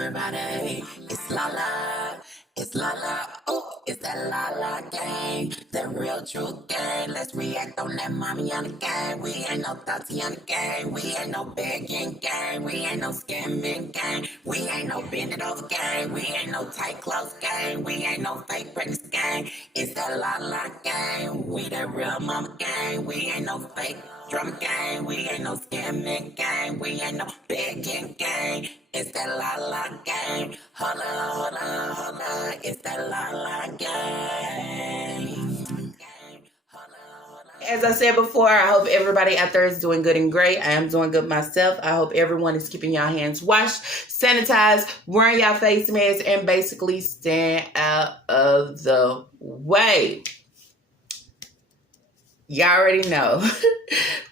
everybody. It's Lala. It's Lala. Oh, it's that Lala gang. The real true gang. Let's react on that mommy on the gang. We ain't no thoughty on the gang. We ain't no begging gang. We ain't no scamming gang. We ain't no bend it over gang. We ain't no tight clothes gang. We ain't no fake pregnancy gang. It's that Lala gang. We that real mama gang. We ain't no fake drama gang. We ain't no scamming gang. We ain't no begging gang. It's that Lala gang. Hold on. It's that Lala gang. As I said before, I hope everybody out there is doing good and great. I am doing good myself. I hope everyone is keeping y'all hands washed, sanitized, wearing y'all face masks, and basically staying out of the way. Y'all already know.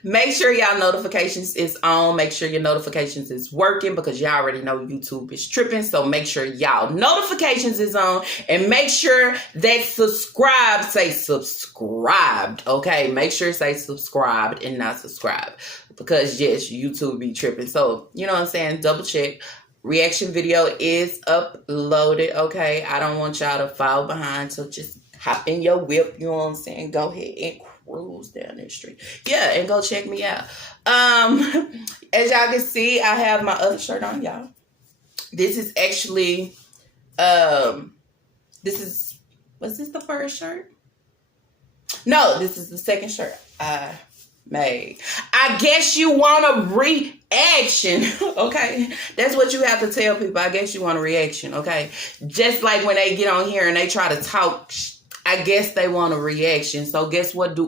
Make sure y'all notifications is on. Make sure your notifications is working because y'all already know YouTube is tripping. So make sure y'all notifications is on and make sure that subscribe say subscribed. Okay, make sure it say subscribed and not subscribed because yes, YouTube be tripping. So you know what I'm saying? Double check. Reaction video is uploaded. Okay, I don't want y'all to fall behind. So just hop in your whip. You know what I'm saying? Go ahead and cruise down the street. Yeah, and go check me out. As y'all can see, I have my other shirt on, y'all. This is actually was this the first shirt? No, this is the second shirt I made. I guess you want a reaction. Okay, that's what you have to tell people. I guess you want a reaction. Okay, just like when they get on here and they try to talk, I guess they want a reaction. So guess what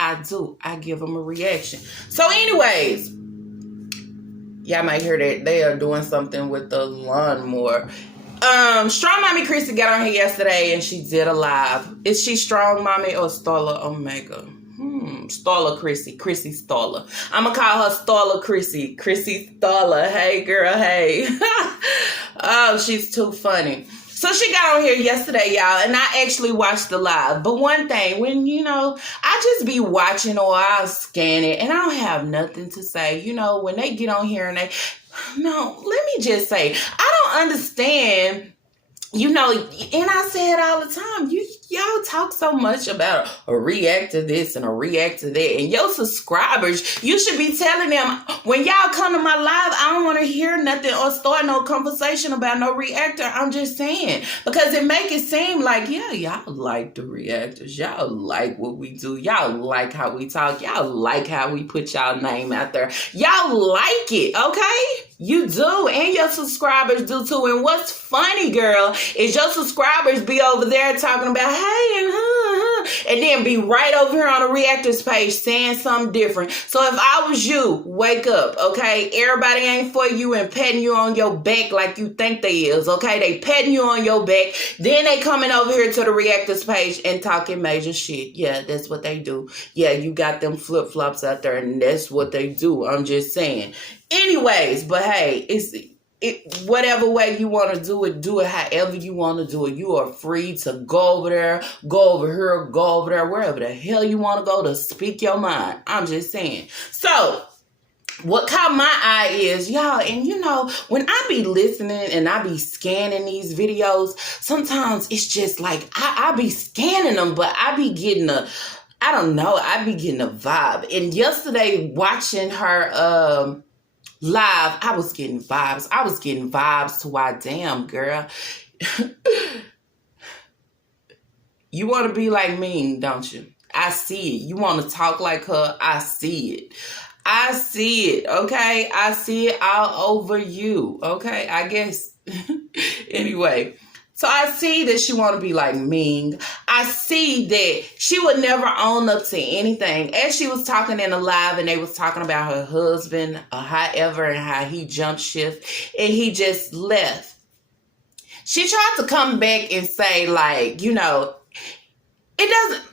I do? I give them a reaction. So anyways, y'all might hear that they are doing something with the lawnmower. Strong Mommy Chrissy got on here yesterday and she did a live. Is she Strong Mommy or Starla Omega? Starla Chrissy Starla. I'm gonna call her Starla Chrissy Starla. Hey girl, hey. Oh, she's too funny. So she got on here yesterday, y'all, and I actually watched the live. But one thing, when, I just be watching or I'll scan it, and I don't have nothing to say. When they get on here and let me just say, I don't understand, and I say it all the time, y'all talk so much about a react to this and a react to that, and your subscribers, you should be telling them, when y'all come to my live, I don't want to hear nothing or start no conversation about no reactor. I'm just saying, because it make it seem like, yeah, y'all like the reactors, y'all like what we do, y'all like how we talk, y'all like how we put y'all name out there, y'all like it, okay? You do, and your subscribers do too. And what's funny, girl, is your subscribers be over there talking about, hey, and then be right over here on the reactors page saying something different. So if I was you, wake up, okay? Everybody ain't for you and patting you on your back like you think they is, okay? They patting you on your back. Then they coming over here to the reactors page and talking major shit. Yeah, that's what they do. Yeah, you got them flip-flops out there, and that's what they do. I'm just saying. Anyways, but hey, whatever way you want to do it however you want to do it. You are free to go over there, go over here, go over there, wherever the hell you want to go to speak your mind. I'm just saying. So, what caught my eye is, y'all, and when I be listening and I be scanning these videos, sometimes it's just like, I be scanning them, but I be getting I be getting a vibe. And yesterday, watching her, live, I was getting vibes. I was getting vibes to why, damn, girl. You want to be like me, don't you? I see it. You want to talk like her? I see it. I see it, okay? I see it all over you, okay? I guess. Anyway. So I see that she want to be like Ming. I see that she would never own up to anything. As she was talking in the live and they was talking about her husband or however and how he jumped shift and he just left. She tried to come back and say like,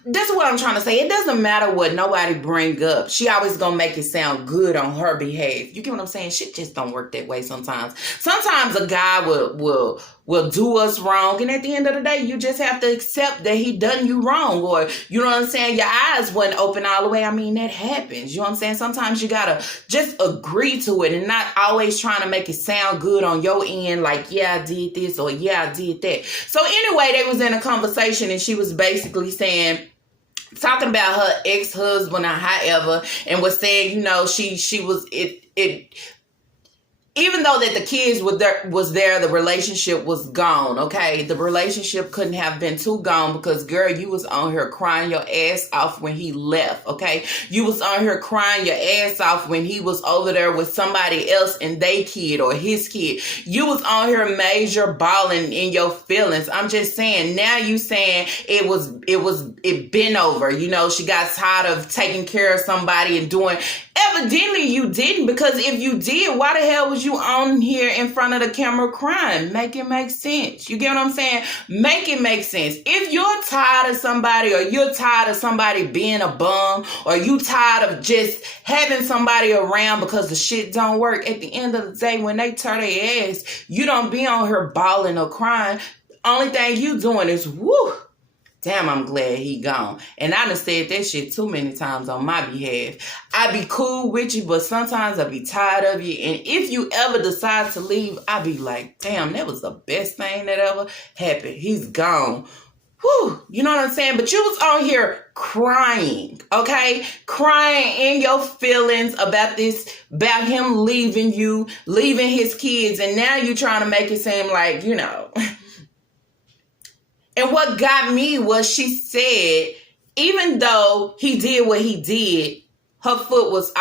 that's what I'm trying to say. It doesn't matter what nobody bring up. She always gonna make it sound good on her behalf. You get what I'm saying? Shit just don't work that way sometimes. Sometimes a guy will will do us wrong. And at the end of the day, you just have to accept that he done you wrong. Or, you know what I'm saying, your eyes wasn't open all the way. I mean, that happens. You know what I'm saying? Sometimes you gotta just agree to it and not always trying to make it sound good on your end. Like, yeah, I did this or yeah, I did that. So anyway, they was in a conversation and she was basically saying, talking about her ex-husband or however, and was saying, you know, she was even though that the kids was there, the relationship was gone, okay? The relationship couldn't have been too gone because, girl, you was on here crying your ass off when he left, okay? You was on here crying your ass off when he was over there with somebody else and they kid or his kid. You was on here major balling in your feelings. I'm just saying, now you saying it been over. You know, she got tired of taking care of somebody and doing... Evidently you didn't, because if you did, why the hell was you on here in front of the camera crying? Make it make sense. You get what I'm saying? Make it make sense. If you're tired of somebody, or you're tired of somebody being a bum, or you tired of just having somebody around because the shit don't work, at the end of the day, when they turn their ass, you don't be on here bawling or crying. Only thing you doing is, woo, damn, I'm glad he gone. And I done said that shit too many times on my behalf. I be cool with you, but sometimes I be tired of you. And if you ever decide to leave, I be like, damn, that was the best thing that ever happened. He's gone. Whew, you know what I'm saying? But you was on here crying, okay? Crying in your feelings about this, about him leaving you, leaving his kids. And now you trying to make it seem like, you know... And what got me was she said, even though he did what he did, her foot was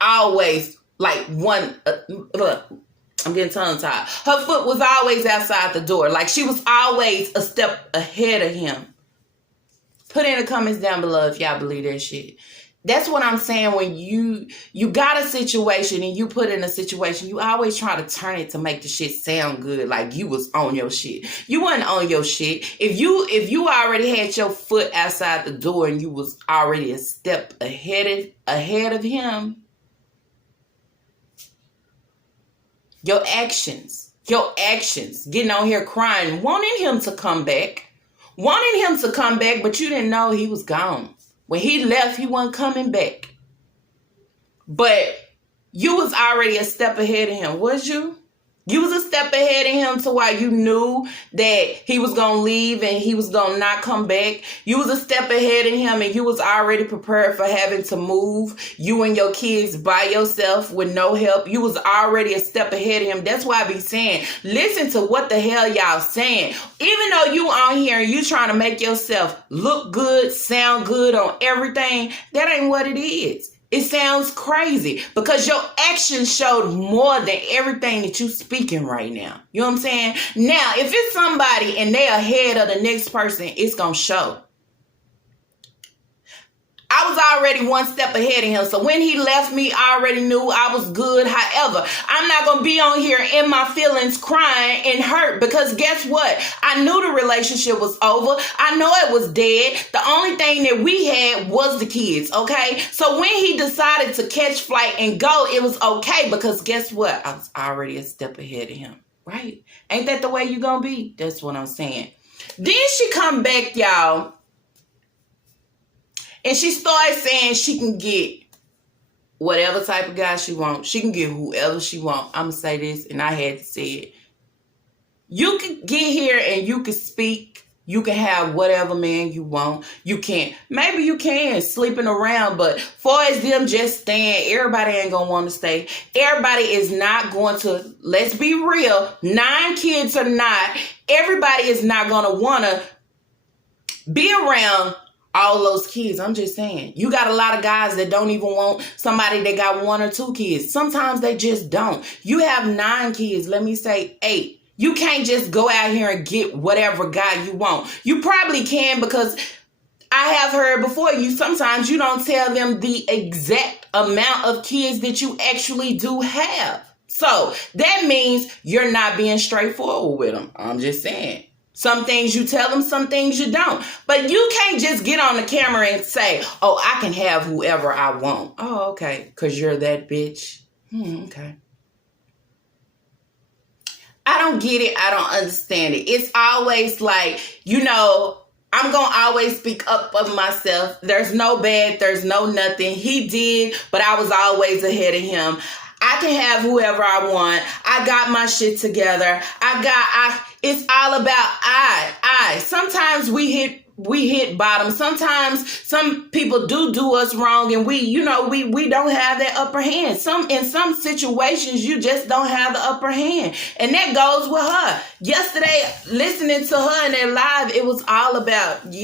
always like one, I'm getting tongue-tied. Her foot was always outside the door. Like she was always a step ahead of him. Put in the comments down below if y'all believe that shit. That's what I'm saying. When you got a situation and you put in a situation, you always try to turn it to make the shit sound good, like you was on your shit. You wasn't on your shit. If you already had your foot outside the door and you was already a step ahead of him, your actions, getting on here crying, wanting him to come back, but you didn't know he was gone. When he left, he wasn't coming back. But you was already a step ahead of him, was you? You was a step ahead of him to why you knew that he was going to leave and he was going to not come back. You was a step ahead of him and you was already prepared for having to move you and your kids by yourself with no help. You was already a step ahead of him. That's why I be saying, listen to what the hell y'all saying. Even though you on here and you trying to make yourself look good, sound good on everything, that ain't what it is. It sounds crazy because your actions showed more than everything that you speaking right now. You know what I'm saying? Now, if it's somebody and they ahead of the next person, it's going to show. I was already one step ahead of him. So when he left me, I already knew I was good. However, I'm not going to be on here in my feelings crying and hurt because guess what? I knew the relationship was over. I know it was dead. The only thing that we had was the kids, okay? So when he decided to catch flight and go, it was okay because guess what? I was already a step ahead of him, right? Ain't that the way you going to be? That's what I'm saying. Then she come back, y'all. And she started saying she can get whatever type of guy she wants. She can get whoever she wants. I'm going to say this, and I had to say it. You can get here and you can speak. You can have whatever man you want. You can. Maybe you can, sleeping around. But far as them just staying, everybody ain't going to want to stay. Everybody is not going to, let's be real, 9 kids or not, everybody is not going to want to be around all those kids. I'm just saying. You got a lot of guys that don't even want somebody that got 1 or 2 kids. Sometimes they just don't. You have 9 kids. Let me say 8. You can't just go out here and get whatever guy you want. You probably can because I have heard before sometimes you don't tell them the exact amount of kids that you actually do have. So that means you're not being straightforward with them. I'm just saying. Some things you tell them, some things you don't. But you can't just get on the camera and say, oh, I can have whoever I want. Oh, okay. Because you're that bitch. Okay. I don't get it. I don't understand it. It's always like, you know, I'm going to always speak up of myself. There's no bad. There's no nothing. He did, but I was always ahead of him. I can have whoever I want. I got my shit together. It's all about I. Sometimes we hit bottom. Sometimes some people do us wrong, and we don't have that upper hand. In some situations you just don't have the upper hand. And that goes with her. Yesterday, listening to her in that live, it was all about,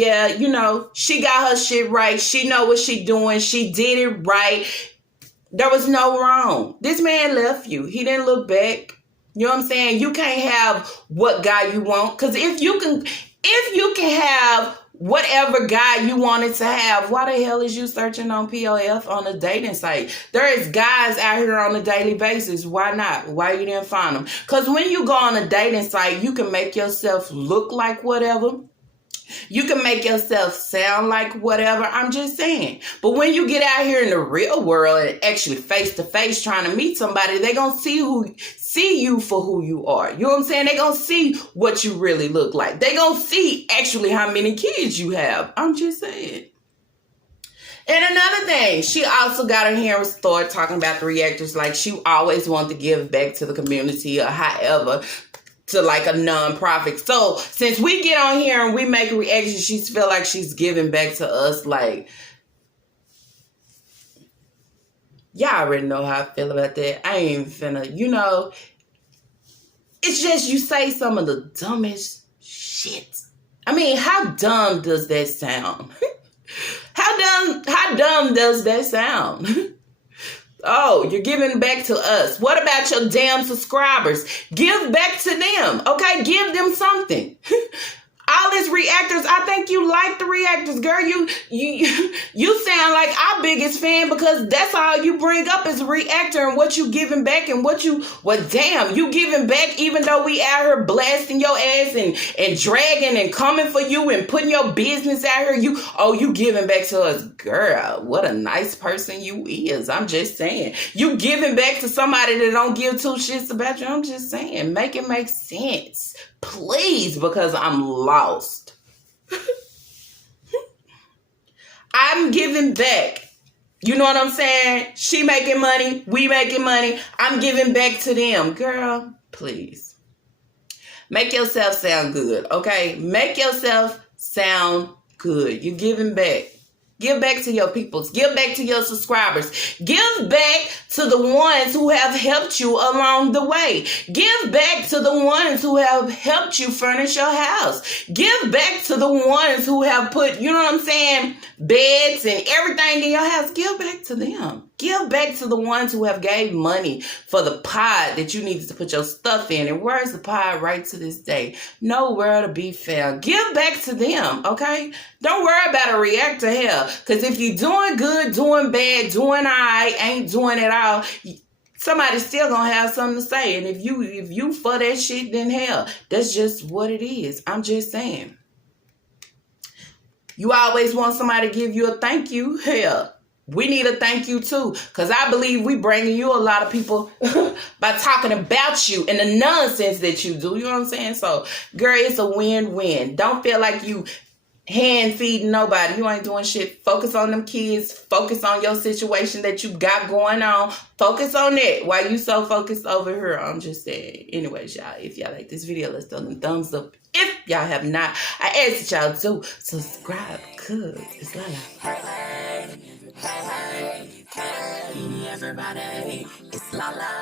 she got her shit right. She know what she doing. She did it right. There was no wrong. This man left you. He didn't look back. You know what I'm saying? You can't have what guy you want. Because if you can have whatever guy you wanted to have, why the hell is you searching on POF on a dating site? There is guys out here on a daily basis. Why not? Why you didn't find them? Because when you go on a dating site, you can make yourself look like whatever. You can make yourself sound like whatever. I'm just saying. But when you get out here in the real world and actually face to face trying to meet somebody, they're going to see you for who you are. You know what I'm saying? They're going to see what you really look like. They're going to see actually how many kids you have. I'm just saying. And another thing, she also got her here and started talking about the reactors like she always wanted to give back to the community or however, to like a non-profit. So since we get on here and we make reactions, she feel like she's giving back to us. Like, y'all already know how I feel about that. I ain't finna, it's just you say some of the dumbest shit. I mean, how dumb does that sound? How dumb does that sound? Oh, you're giving back to us. What about your damn subscribers? Give back to them. Okay, give them something. All these reactors, I think you like the reactors, girl. You sound like our biggest fan because that's all you bring up is a reactor and what you giving back and damn, you giving back even though we out here blasting your ass and dragging and coming for you and putting your business out here. You giving back to us, girl. What a nice person you is. I'm just saying. You giving back to somebody that don't give two shits about you. I'm just saying. Make it make sense. Please, because I'm lost. I'm giving back. You know what I'm saying? She making money. We making money. I'm giving back to them. Girl, please. Make yourself sound good, okay? Make yourself sound good. You're giving back. Give back to your peoples. Give back to your subscribers. Give back to the ones who have helped you along the way. Give back to the ones who have helped you furnish your house. Give back to the ones who have put, you know what I'm saying, beds and everything in your house. Give back to them. Give back to the ones who have gave money for the pod that you needed to put your stuff in. And where's the pod right to this day? Nowhere to be found. Give back to them, okay? Don't worry about a reactor hell. Because if you're doing good, doing bad, doing all right, ain't doing it all, somebody's still going to have something to say. And if you for that shit, then hell, that's just what it is. I'm just saying. You always want somebody to give you a thank you. Hell. We need a thank you too, because I believe we bringing you a lot of people by talking about you and the nonsense that you do. You know what I'm saying? So, girl, it's a win-win. Don't feel like you hand feeding nobody. You ain't doing shit. Focus on them kids. Focus on your situation that you got going on. Focus on that. Why you so focused over here? I'm just saying. Anyways, y'all, if y'all like this video, let's throw them thumbs up. If y'all have not, I ask that y'all to subscribe, because it's Lala. Hey, everybody, it's Lala.